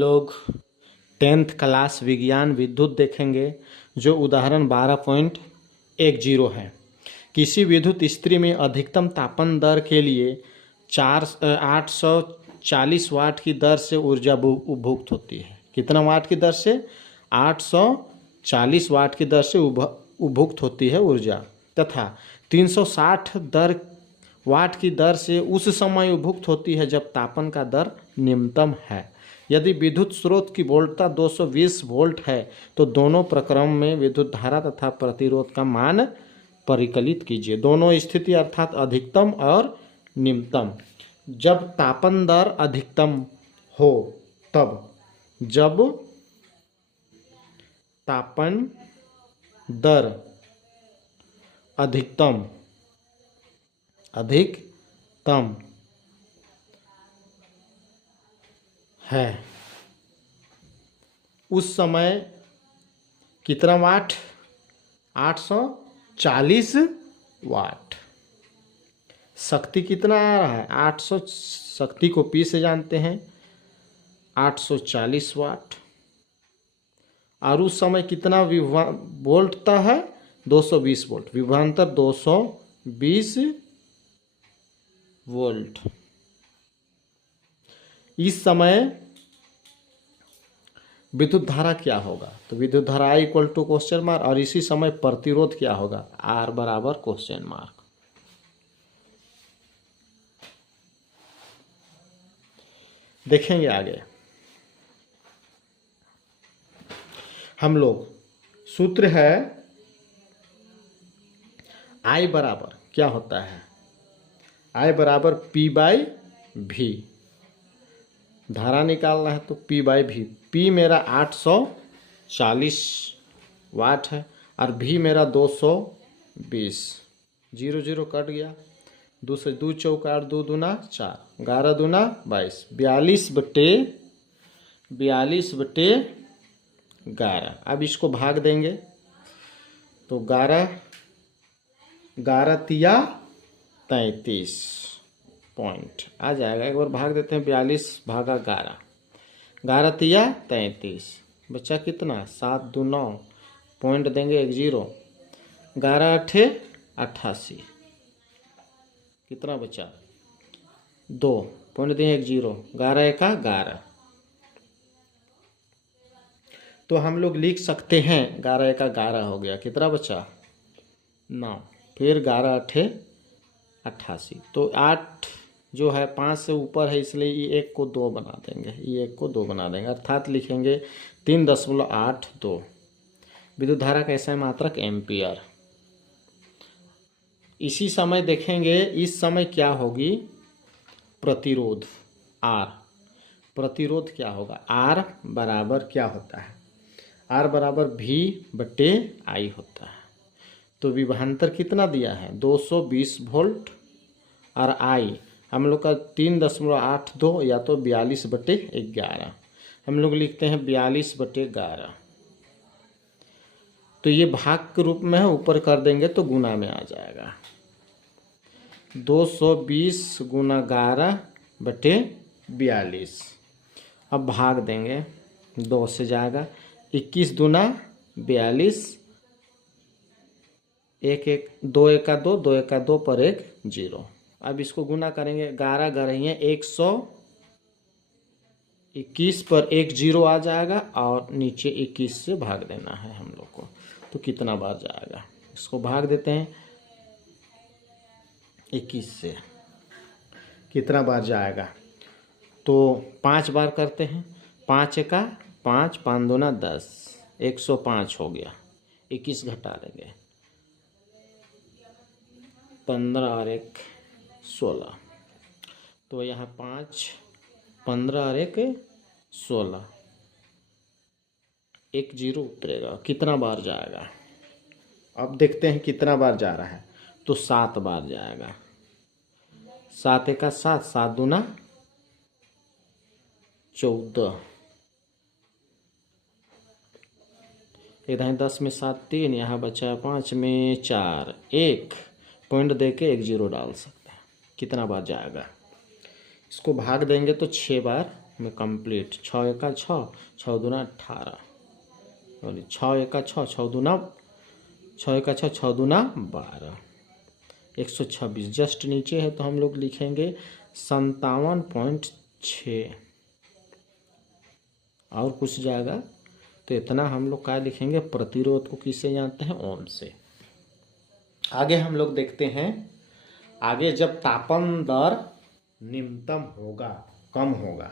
लोग 10th class विज्ञान विद्युत देखेंगे जो उदाहरण 12.10 है। किसी विद्युत इस्त्री में अधिकतम तापन दर के लिए 840 वाट की दर से ऊर्जा उपभुक्त होती है। कितना वाट की दर से? 840 वाट की दर से उपभुक्त होती है ऊर्जा, तथा 360 वाट की दर से उस समय उपभुक्त होती है जब तापन का दर निम्नतम है। यदि विद्युत स्रोत की वोल्टता 220 वोल्ट है तो दोनों प्रक्रम में विद्युत धारा तथा प्रतिरोध का मान परिकलित कीजिए। दोनों स्थिति अर्थात अधिकतम और निम्नतम। जब तापन दर अधिकतम हो तब, जब तापन दर अधिकतम है उस समय कितना वाट? 840 वाट। शक्ति कितना आ रहा है? 800। शक्ति को P से जानते हैं, 840 वाट। और उस समय कितना वोल्टता है? 220 वोल्ट। विभवांतर 220 वोल्ट। इस समय विद्युत धारा क्या होगा? तो विद्युत धारा I = क्वेश्चन मार्क। और इसी समय प्रतिरोध क्या होगा? R = question mark. देखेंगे आगे हम लोग। सूत्र है I बराबर क्या होता है? I बराबर P/V। धारा निकालना है तो P/V। P मेरा 840 वाट है और V मेरा 220। 0 0 कट गया। 2 से 2 चौका 2 दूना 4, 11 दूना 22, 42/11। अब इसको भाग देंगे तो 11 तिया 33 पॉइंट आ जाएगा। एक बार भाग देते हैं। 42/11, 11 तिया 33। बच्चा कितना? 7 2 9। पॉइंट देंगे 1 0। 11 8 88। कितना बचा? 2। पॉइंट देंगे 1 0। 11 1 11। तो हम लोग लिख सकते हैं 11 1 11 हो गया। कितना बचा? 9। फिर 11 8 88। तो 8 जो है 5 से ऊपर है, इसलिए ये 1 को 2 बना देंगे। ये 1 को 2 बना देंगे, अर्थात लिखेंगे 3.82। विद्युत धारा कैसा है? मात्रक एम्पियर। इसी समय देखेंगे, इस समय क्या होगी? प्रतिरोध R। प्रतिरोध क्या होगा? R बराबर क्या होता है? R बराबर V/I होता है। तो विभवांतर कितना दिया है? 220 वोल्ट। और I हम लोग का 3.82 या तो 42/11। हम लोग लिखते हैं 42/11। तो ये भाग के रूप में है, ऊपर कर देंगे तो गुना में आ जाएगा। 220 × 11/42। अब भाग देंगे, 2 से जाएगा। 21 दूना 42, 1 1 2 1 2, 2 1 2 पर 1 0। अब इसको गुना करेंगे। 11 गढ़िए 121 पर 1 0 आ जाएगा और नीचे 21 से भाग देना है हम लोग को। तो कितना बार जाएगा? इसको भाग देते हैं 21 से। कितना बार जाएगा? तो 5 बार करते हैं। 5 1 5, 5 दूना 10, 105 हो गया। 21 घटा लेंगे, 15 और 1 16। तो यहाँ 5, 15 और 1 16। 1 0 उतरेगा। कितना बार जाएगा? अब देखते हैं कितना बार जा रहा है। तो 7 बार जाएगा। 7 1 7, 7 दूना 14। इधर 10 में 7 3, यहाँ बचा 5 में 4, 1 पॉइंट दे के 1 0 डाल सकते हैं। कितना बार जाएगा? इसको भाग देंगे तो 6 बार में कंप्लीट। 6 एका 6, 6 दूना 18, सॉरी 6 एका 6, 6 दूना 6 एका 6, 6 दूना 12, 126 जस्ट नीचे है तो हम लोग लिखेंगे 57.6 और कुछ जाएगा तो इतना हम लोग क्या लिखेंगे, प्रतिरोध को किससे जानते हैं, ओम से। आगे हम लोग देखते हैं, आगे जब तापन दर निम्नतम होगा, कम होगा,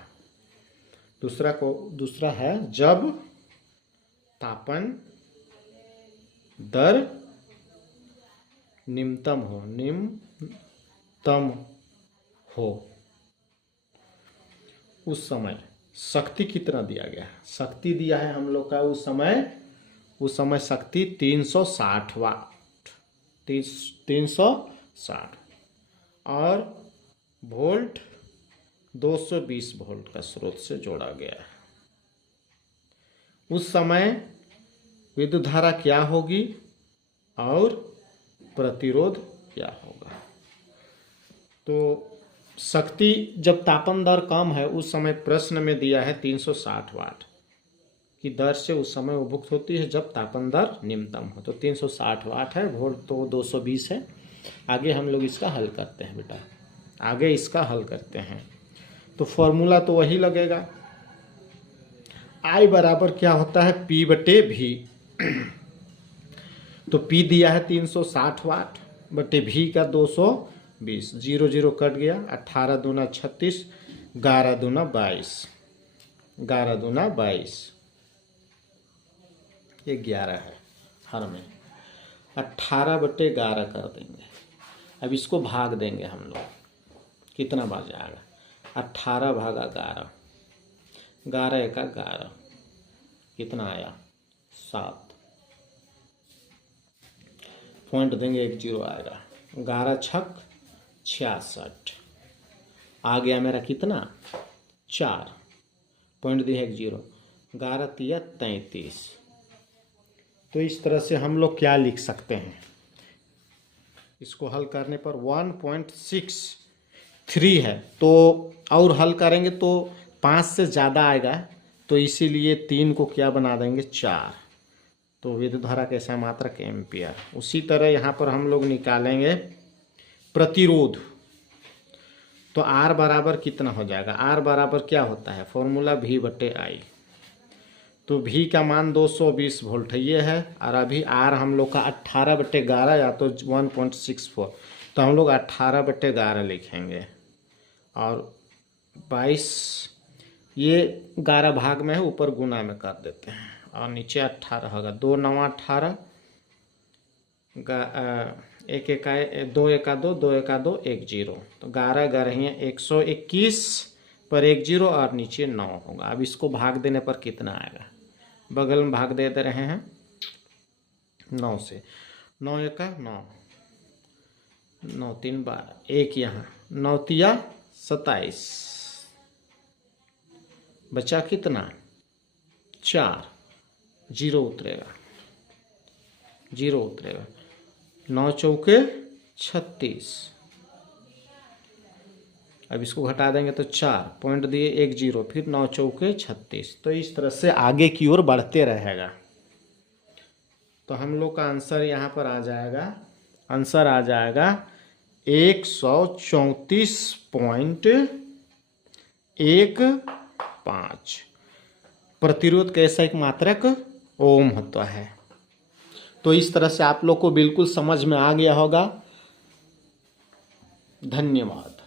दूसरा है जब तापन दर निम्नतम हो उस समय शक्ति कितना दिया गया है। शक्ति दिया है हम लोग का उस समय शक्ति 360 वाट, 360 और वोल्ट 220 वोल्ट का स्रोत से जोड़ा गया है। उस समय विद्युत धारा क्या होगी और प्रतिरोध क्या होगा। तो शक्ति जब तापन दर कम है उस समय प्रश्न में दिया है 360 वाट की दर से उस समय उपभुक्त होती है जब तापन दर निम्नतम हो। तो 360 वाट है, वोल्ट तो 220 है। आगे हम लोग इसका हल करते हैं बेटा, आगे इसका हल करते हैं। तो फॉर्मूला तो वही लगेगा, I बराबर क्या होता है, P बटे V। तो P दिया है 360 वाट बटे V का 220, 0 0 कट गया, 18 दूना 36, 11 दूना 22, 11 दूना 22, ये 11 है हर में, 18 बटे 11 कर देंगे। अब इसको भाग देंगे हम लोग, कितना बच जाएगा, 18 भागा 11, 11 एका 11, कितना आया 7, पॉइंट देंगे 1 0 आएगा, 11 छक 66, आ गया मेरा कितना 4, पॉइंट दिए 1 0, 11 तिया 33। तो इस तरह से हम लोग क्या लिख सकते हैं, इसको हल करने पर 1.63 है, तो और हल करेंगे तो 5 से ज़्यादा आएगा, तो इसीलिए 3 को क्या बना देंगे 4। तो विद्युत धारा कैसा मात्रक एम्पियर। उसी तरह यहाँ पर हम लोग निकालेंगे प्रतिरोध। तो R बराबर कितना हो जाएगा, R बराबर क्या होता है, फॉर्मूला V बटे I। तो V का मान 220 वोल्ट ये है, और अभी R हम लोग का 18 बटे 11 या तो 1.64, तो हम लोग 18 बटे 11 लिखेंगे, और 22 ये 11 भाग में है, ऊपर गुना में कर देते हैं, और नीचे 18 होगा, 2 9 18, 1 एका 2 एका 2, 2 एका 2 1 0, तो 11 11 121 पर 1 0 और नीचे 9 होगा। अब इसको भाग देने पर कितना आएगा, बगल में भाग दे रहे हैं 9 से, 9 एका 9, 9 3 12, 1 यहाँ 9 तिया 27, बचा कितना 4, 0 उतरेगा, 0 उतरेगा, 9 चौके 36। अब इसको घटा देंगे तो 4, पॉइंट दिए 1 0, फिर 9 चौके 36। तो इस तरह से आगे की ओर बढ़ते रहेगा। तो हम लोग का आंसर यहाँ पर आ जाएगा, आंसर आ जाएगा 134.15। प्रतिरोध कैसा एक मात्रक ओम होता है। तो इस तरह से आप लोग को बिल्कुल समझ में आ गया होगा। धन्यवाद।